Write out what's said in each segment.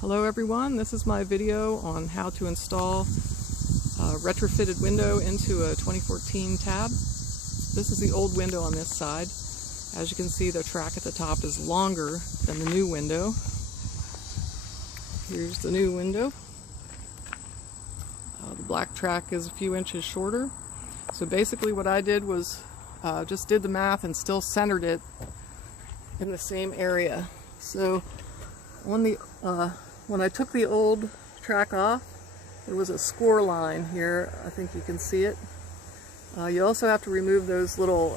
Hello everyone, this is my video on how to install a retrofitted window into a 2014 tab. This is the old window on this side. As you can see, the track at the top is longer than the new window. Here's the new window. The black track is a few inches shorter. So basically what I did was just did the math and still centered it in the same area. So on the when I took the old track off, there was a score line here. I think you can see it. You also have to remove those little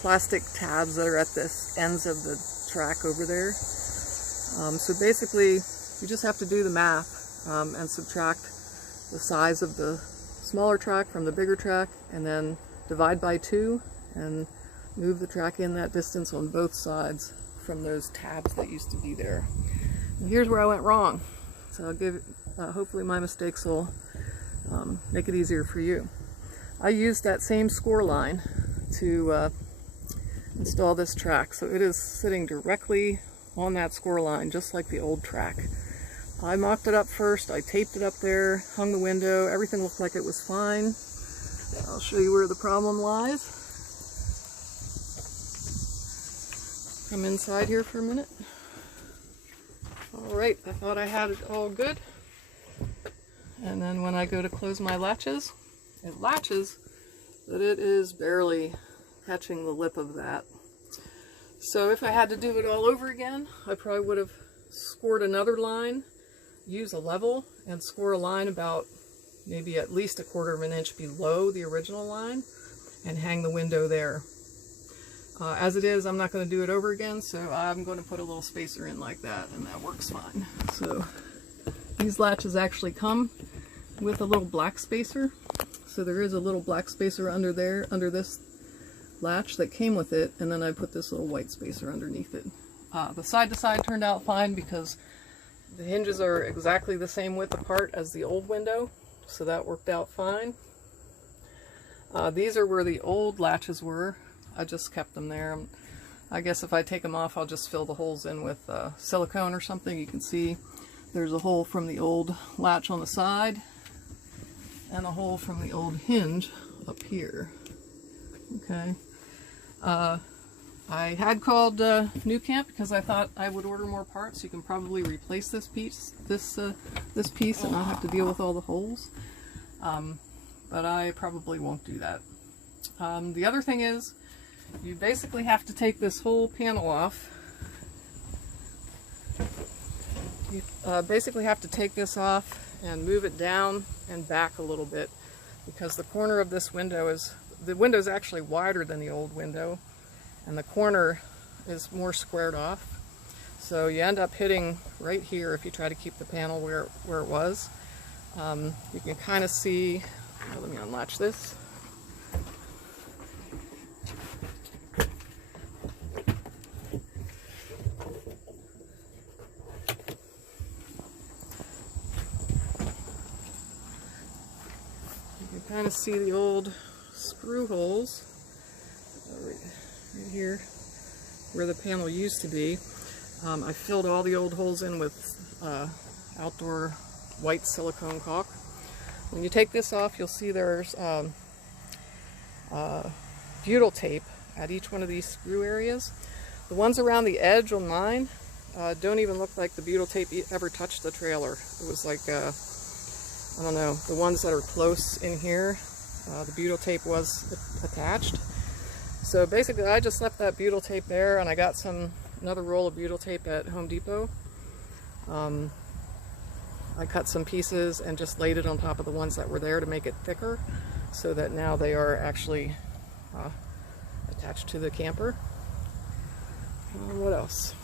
plastic tabs that are at the ends of the track over there. So basically, you just have to do the math and subtract the size of the smaller track from the bigger track, and then divide by 2 and move the track in that distance on both sides from those tabs that used to be there. And here's where I went wrong. So I'll give, hopefully my mistakes will make it easier for you. I used that same score line to install this track. So it is sitting directly on that score line, just like the old track. I mocked it up first, I taped it up there, hung the window, everything looked like it was fine. I'll show you where the problem lies. Come inside here for a minute. Alright, I thought I had it all good. And then when I go to close my latches, it latches, but it is barely catching the lip of that. So if I had to do it all over again, I probably would have scored another line, use a level, and score a line about maybe at least 1/4 of an inch below the original line, and hang the window there. As it is, I'm not going to do it over again, so I'm going to put a little spacer in like that, and that works fine. So these latches actually come with a little black spacer. So there is a little black spacer under there, under this latch that came with it, and then I put this little white spacer underneath it. The side to side turned out fine because the hinges are exactly the same width apart as the old window, so that worked out fine. These are where the old latches were. I just kept them there. I guess if I take them off, I'll just fill the holes in with silicone or something. You can see there's a hole from the old latch on the side and a hole from the old hinge up here. Okay. I had called New Camp because I thought I would order more parts. You can probably replace this piece, this piece, and not have to deal with all the holes. But I probably won't do that. The other thing is, you basically have to take this whole panel off. You basically have to take this off and move it down and back a little bit, because the corner of this window is, the window is actually wider than the old window, and the corner is more squared off. So you end up hitting right here if you try to keep the panel where it was. You can kind of see, let me unlatch this. You can kind of see the old screw holes right here where the panel used to be. I filled all the old holes in with outdoor white silicone caulk. When you take this off, you'll see there's butyl tape at each one of these screw areas. The ones around the edge on mine don't even look like the butyl tape ever touched the trailer. It was like, I don't know, the ones that are close in here, the butyl tape was attached. So basically I just left that butyl tape there, and I got another roll of butyl tape at Home Depot. I cut some pieces and just laid it on top of the ones that were there to make it thicker, so that now they are actually attached to the camper. What else?